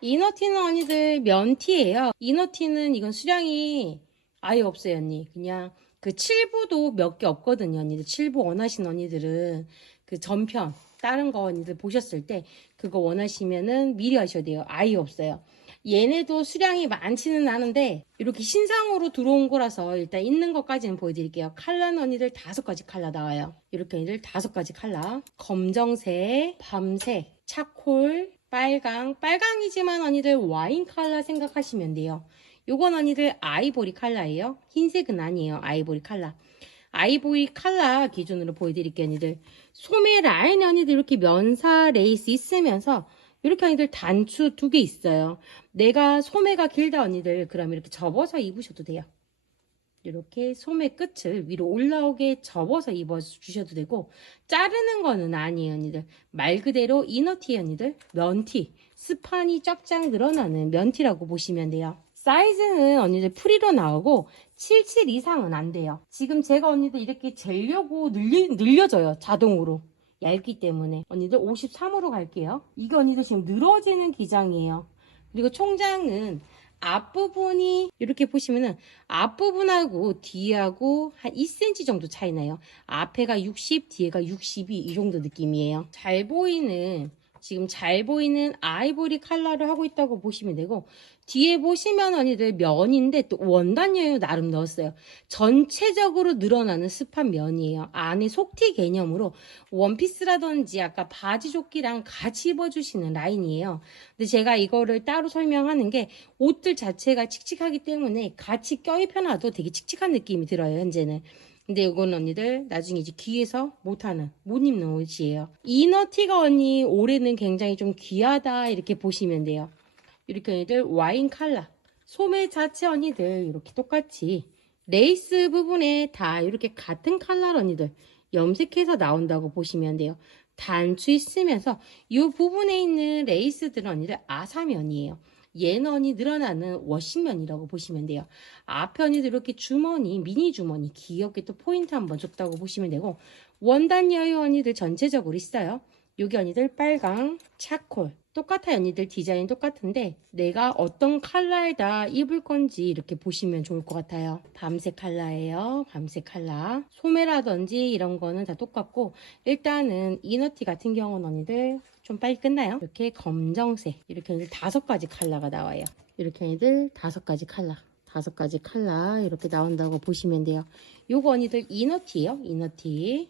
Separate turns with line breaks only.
이너티는 언니들 면티예요. 이너티는 이건 수량이 아예 없어요, 언니. 그냥 그 7부도 몇 개 없거든요, 언니들. 7부 원하시는 언니들은 그 전편, 다른 거 언니들 보셨을 때 그거 원하시면은 미리 하셔야 돼요. 아예 없어요. 얘네도 수량이 많지는 않은데 이렇게 신상으로 들어온 거라서 일단 있는 것까지는 보여드릴게요. 칼라는 언니들 다섯 가지 칼라 나와요. 이렇게 언니들 다섯 가지 칼라. 검정색, 밤색, 차콜, 빨강. 빨강이지만 언니들 와인 칼라 생각하시면 돼요. 요건 언니들 아이보리 칼라예요. 흰색은 아니에요. 아이보리 칼라. 아이보리 칼라 기준으로 보여드릴게요, 언니들. 소매 라인 언니들 이렇게 면사 레이스 있으면서 이렇게 언니들 단추 두 개 있어요. 내가 소매가 길다 언니들 그럼 이렇게 접어서 입으셔도 돼요. 이렇게 소매 끝을 위로 올라오게 접어서 입어 주셔도 되고 자르는 거는 아니에요 언니들. 말 그대로 이너티 언니들. 면티. 스판이 쫙쫙 늘어나는 면티라고 보시면 돼요. 사이즈는 언니들 프리로 나오고 77 이상은 안 돼요. 지금 제가 언니들 이렇게 재려고 늘리, 늘려져요 자동으로. 얇기 때문에. 언니들 53으로 갈게요. 이게 언니들 지금 늘어지는 기장이에요. 그리고 총장은 앞부분이 이렇게 보시면은 앞부분하고 뒤하고 한 2cm 정도 차이 나요. 앞에가 60, 뒤에가 62 이 정도 느낌이에요. 잘 보이는 지금 잘 보이는 아이보리 컬러를 하고 있다고 보시면 되고 뒤에 보시면 언니들 면인데 또 원단여유 나름 넣었어요. 전체적으로 늘어나는 습한 면이에요. 안에 속티 개념으로 원피스라든지 아까 바지 조끼랑 같이 입어주시는 라인이에요. 근데 제가 이거를 따로 설명하는 게 옷들 자체가 칙칙하기 때문에 같이 껴입혀놔도 되게 칙칙한 느낌이 들어요, 현재는. 근데 이건 언니들 나중에 이제 귀에서 못하는 못 입는 옷이에요. 이너티가 언니 올해는 굉장히 좀 귀하다 이렇게 보시면 돼요. 이렇게 언니들 와인 칼라 소매 자체 언니들 이렇게 똑같이 레이스 부분에 다 이렇게 같은 칼라 언니들 염색해서 나온다고 보시면 돼요. 단추 있으면서 이 부분에 있는 레이스들은 언니들 아사면이에요. 얘는 언니 늘어나는 워싱면이라고 보시면 돼요. 언니들 이렇게 주머니, 미니 주머니 귀엽게 또 포인트 한번 줬다고 보시면 되고 원단 여유 언니들 전체적으로 있어요. 여기 언니들 빨강, 차콜 똑같아요 언니들 디자인 똑같은데 내가 어떤 컬러에다 입을 건지 이렇게 보시면 좋을 것 같아요. 밤색 컬러예요. 밤색 컬러. 소매라든지 이런 거는 다 똑같고 일단은 이너티 같은 경우는 언니들 좀 빨리 끝나요. 이렇게 검정색 이렇게 언니들 다섯 가지 컬러가 나와요. 이렇게 언니들 다섯 가지 컬러. 다섯 가지 컬러 이렇게 나온다고 보시면 돼요. 요거 언니들 이너티예요. 이너티.